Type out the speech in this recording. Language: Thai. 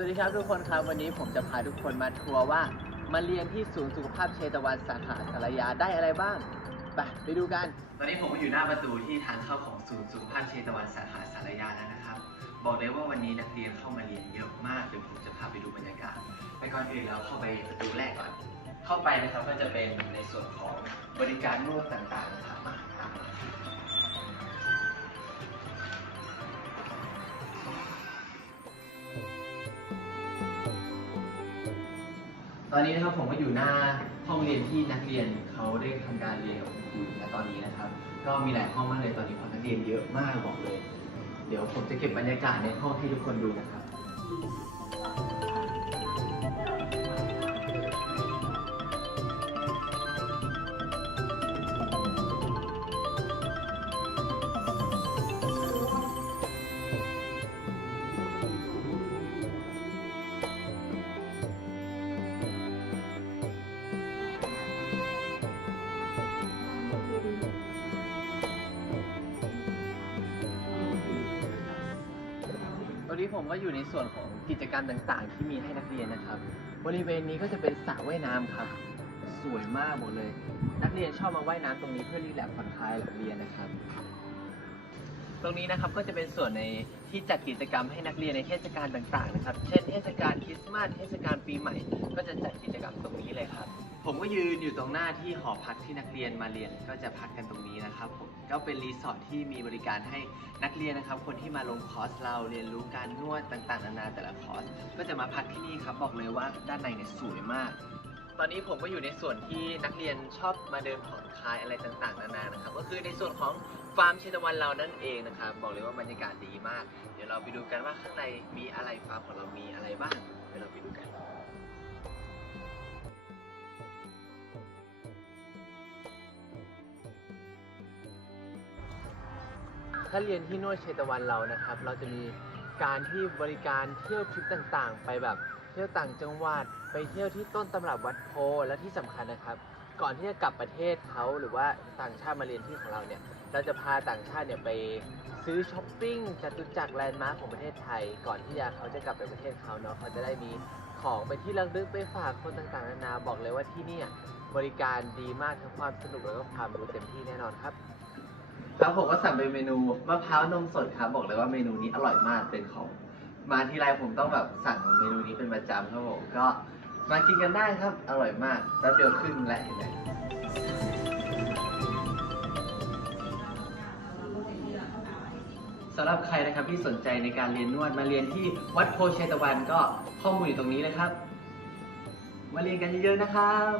สวัสดีครับทุกคนครับวันนี้ผมจะพาทุกคนมาทัวร์ว่า มาเรียนที่ศูนย์สุขภาพเชตวันสาขาสารยาได้อะไรบ้างไปไปดูกัน ตอนนี้ผมอยู่หน้าประตูที่ทางเข้าของศูนย์สุขภาพเชตวันสาขาสารยาแล้วนะครับ บอกเลยว่าวันนี้นักเรียนเข้ามาเรียนเยอะมากเดี๋ยวผมจะพาไปดูบรรยากาศไปก่อนอื่นเราเข้าไปประตูแรกก่อน เข้าไปนะครับก็จะเป็นในส่วนของบริการนวดต่างๆนะครับ ตอนนี้นะครับผมก็อยู่หน้าห้องเรียนที่นักเรียนเขาได้ทำการเรียนกับคุณครูและตอนนี้นะครับ ก็มีหลายห้องมากเลยตอนนี้เพราะนักเรียนเยอะมากบอกเลย เดี๋ยวผมจะเก็บบรรยากาศในห้องให้ทุกคนดูนะครับ อนนี้ผมก็อยู่ในส่วนของกิจกรรมต่างๆ ที่มีให้นักเรียนนะครับ บริเวณนี้ก็จะเป็นสระว่ายน้ำครับ สวยมากหมดเลย นักเรียนชอบมาว่ายน้ำตรงนี้เพื่อรีแลกซ์ผ่อนคลายหลังเรียนนะครับ ตรงนี้นะครับก็จะเป็นส่วนในที่จัดกิจกรรมให้นักเรียนในเทศกาลต่างๆนะครับ เช่นเทศกาลคริสต์มาสเทศกาลปีใหม่ ก็จะจัดกิจกรรมตรงนี้เลยครับ ก็ยืนอยู่ตรงหน้าที่หอพักที่นักเรียนมาเรียนก็จะพักกันตรงนี้นะครับผมก็เป็นรีสอร์ทที่มีบริการให้นักเรียนนะครับ คนที่มาลงคอร์สเราเรียนรู้การนวดต่างๆนานาแต่ละคอร์สก็จะมาพักที่นี่ครับบอกเลยว่าด้านในเนี่ยสวยมาก ตอนนี้ผมก็อยู่ในส่วนที่นักเรียนชอบมาเดินผ่อนคลายอะไรต่างๆนานานะครับ ก็คือในส่วนของฟาร์มเชตวันเรานั่นเองนะครับบอกเลยว่าบรรยากาศดีมาก เดี๋ยวเราไปดูกันว่าข้างในมีอะไรฟาร์มของเรามีอะไรบ้างเดี๋ยวเราไปดูกัน ถ้าเรียนที่นวดเชตวันเรานะครับ เราจะมีการที่บริการเที่ยวทริปต่างๆ ไปแบบเที่ยวต่างจังหวัด ไปเที่ยวที่ต้นตำรับวัดโพและที่สำคัญนะครับ ก่อนที่จะกลับประเทศเขาหรือว่าต่างชาติมาเรียนที่ของเราเนี่ยเราจะพาต่างชาติเนี่ยไปซื้อช้อปปิ้งจตุจักรแลนด์มาร์คของประเทศไทย ก่อนที่จะเขาจะกลับไปประเทศเขาเนาะเขาจะได้มีของไปที่ระลึกไปฝากคนต่างๆนานาบอกเลยว่าที่นี่บริการดีมากทั้งความสนุกแล้วก็ความรู้เต็มที่แน่นอนครับ ครับผมก็สั่งเป็นเมนูมะพร้าวนมสดครับบอกเลยว่าเมนูนี้อร่อยมากเป็นของ มาที่ไรผมต้องแบบสั่งเมนูนี้เป็นประจำครับผมก็มากินกันได้ครับอร่อยมากแป๊บเดียวครึ่งแล้วเห็นไหมสำหรับใครนะครับที่สนใจในการเรียนนวดมาเรียนที่วัดโพชัยตะวันก็ข้อมูลอยู่ตรงนี้เลยครับ มาเรียนกันเยอะๆนะครับ